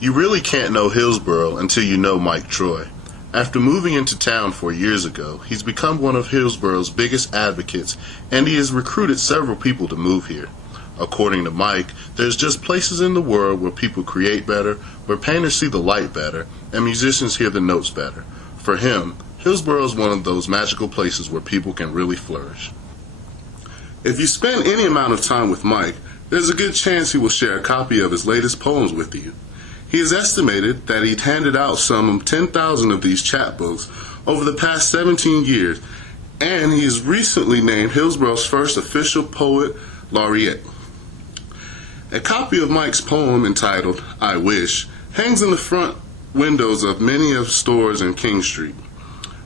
You really can't know Hillsborough until you know Mike Troy. After moving into town 4 years ago, he's become one of Hillsborough's biggest advocates, and he has recruited several people to move here. According to Mike, there's just places in the world where people create better, where painters see the light better, and musicians hear the notes better. For him, Hillsborough is one of those magical places where people can really flourish. If you spend any amount of time with Mike, there's a good chance he will share a copy of his latest poems with you. He has estimated that he'd handed out some 10,000 of these chapbooks over the past 17 years, and he is recently named Hillsborough's first official poet laureate. A copy of Mike's poem entitled "I Wish" hangs in the front windows of many of stores in King Street.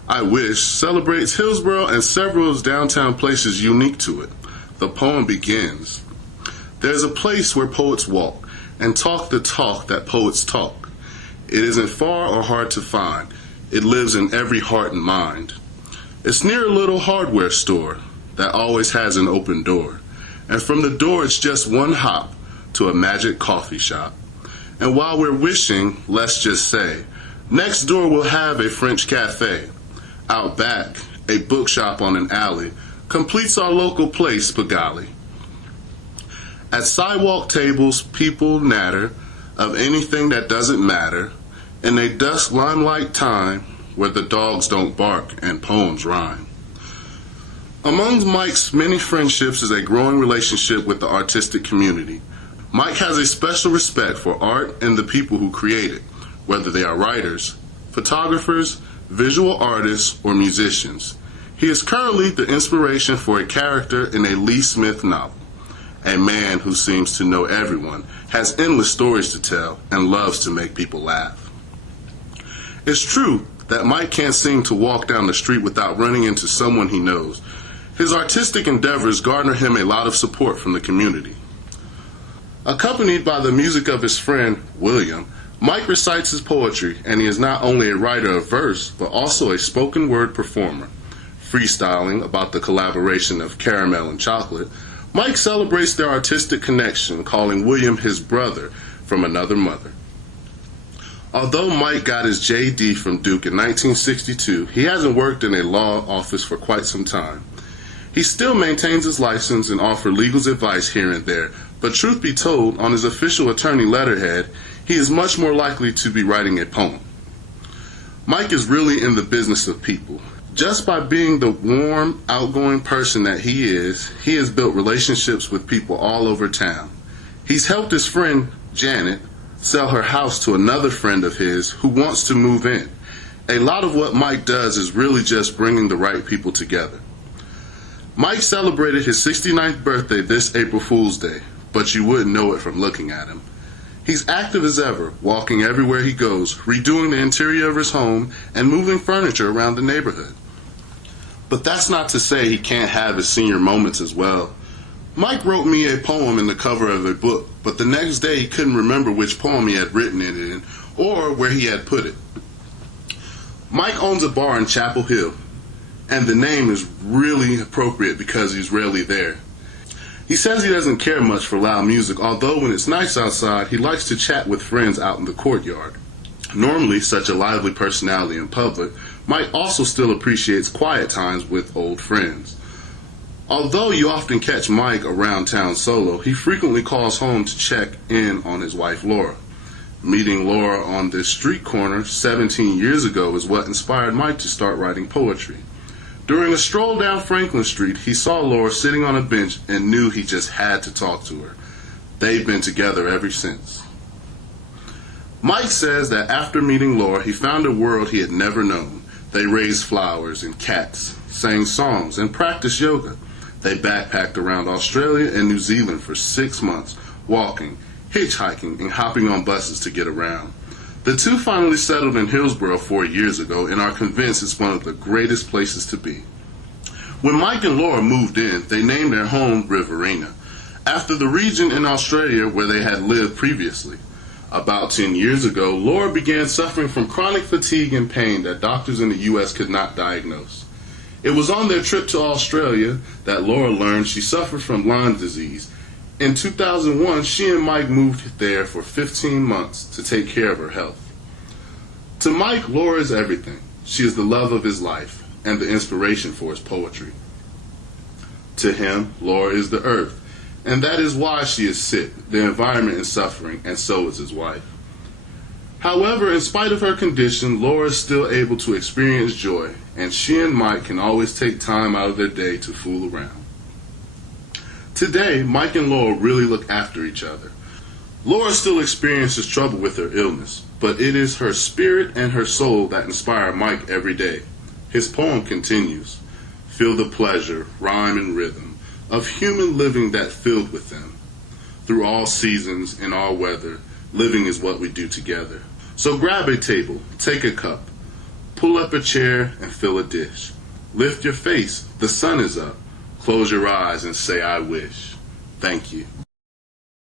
"I Wish" celebrates Hillsborough and several of downtown places unique to it. The poem begins, "There's a place where poets walk and talk the talk that poets talk. It isn't far or hard to find. It lives in every heart and mind. It's near a little hardware store that always has an open door. And from the door it's just one hop to a magic coffee shop. And while we're wishing, let's just say, next door we'll have a French cafe. Out back, a bookshop on an alley completes our local place, Pagali. At sidewalk tables, people natter of anything that doesn't matter, in a dusk limelight time where the dogs don't bark and poems rhyme." Among Mike's many friendships is a growing relationship with the artistic community. Mike has a special respect for art and the people who create it, whether they are writers, photographers, visual artists, or musicians. He is currently the inspiration for a character in a Lee Smith novel. A man who seems to know everyone, has endless stories to tell, and loves to make people laugh. It's true that Mike can't seem to walk down the street without running into someone he knows. His artistic endeavors garner him a lot of support from the community. Accompanied by the music of his friend, William, Mike recites his poetry, and he is not only a writer of verse, but also a spoken word performer. Freestyling about the collaboration of caramel and chocolate, Mike celebrates their artistic connection, calling William his brother from another mother. Although Mike got his JD from Duke in 1962, he hasn't worked in a law office for quite some time. He still maintains his license and offers legal advice here and there, but truth be told, on his official attorney letterhead, he is much more likely to be writing a poem. Mike is really in the business of people. Just by being the warm, outgoing person that he has built relationships with people all over town. He's helped his friend, Janet, sell her house to another friend of his who wants to move in. A lot of what Mike does is really just bringing the right people together. Mike celebrated his 69th birthday this April Fool's Day, but you wouldn't know it from looking at him. He's active as ever, walking everywhere he goes, redoing the interior of his home, and moving furniture around the neighborhood. But that's not to say he can't have his senior moments as well. Mike wrote me a poem in the cover of a book, but the next day he couldn't remember which poem he had written it in or where he had put it. Mike owns a bar in Chapel Hill, and the name is really appropriate because he's rarely there. He says he doesn't care much for loud music, although when it's nice outside, he likes to chat with friends out in the courtyard. Normally such a lively personality in public, Mike also still appreciates quiet times with old friends. Although you often catch Mike around town solo, he frequently calls home to check in on his wife Laura. Meeting Laura on this street corner 17 years ago is what inspired Mike to start writing poetry. During a stroll down Franklin Street, he saw Laura sitting on a bench and knew he just had to talk to her. They've been together ever since. Mike says that after meeting Laura, he found a world he had never known. They raised flowers and cats, sang songs, and practiced yoga. They backpacked around Australia and New Zealand for 6 months, walking, hitchhiking, and hopping on buses to get around. The two finally settled in Hillsborough 4 years ago and are convinced it's one of the greatest places to be. When Mike and Laura moved in, they named their home Riverina, after the region in Australia where they had lived previously. About 10 years ago, Laura began suffering from chronic fatigue and pain that doctors in the U.S. could not diagnose. It was on their trip to Australia that Laura learned she suffered from Lyme disease, In 2001, she and Mike moved there for 15 months to take care of her health. To Mike, Laura is everything. She is the love of his life and the inspiration for his poetry. To him, Laura is the earth, and that is why she is sick, the environment is suffering, and so is his wife. However, in spite of her condition, Laura is still able to experience joy, and she and Mike can always take time out of their day to fool around. Today, Mike and Laura really look after each other. Laura still experiences trouble with her illness, but it is her spirit and her soul that inspire Mike every day. His poem continues, "Feel the pleasure, rhyme and rhythm, of human living that filled with them. Through all seasons and all weather, living is what we do together. So grab a table, take a cup, pull up a chair and fill a dish. Lift your face, the sun is up. Close your eyes and say I wish." Thank you.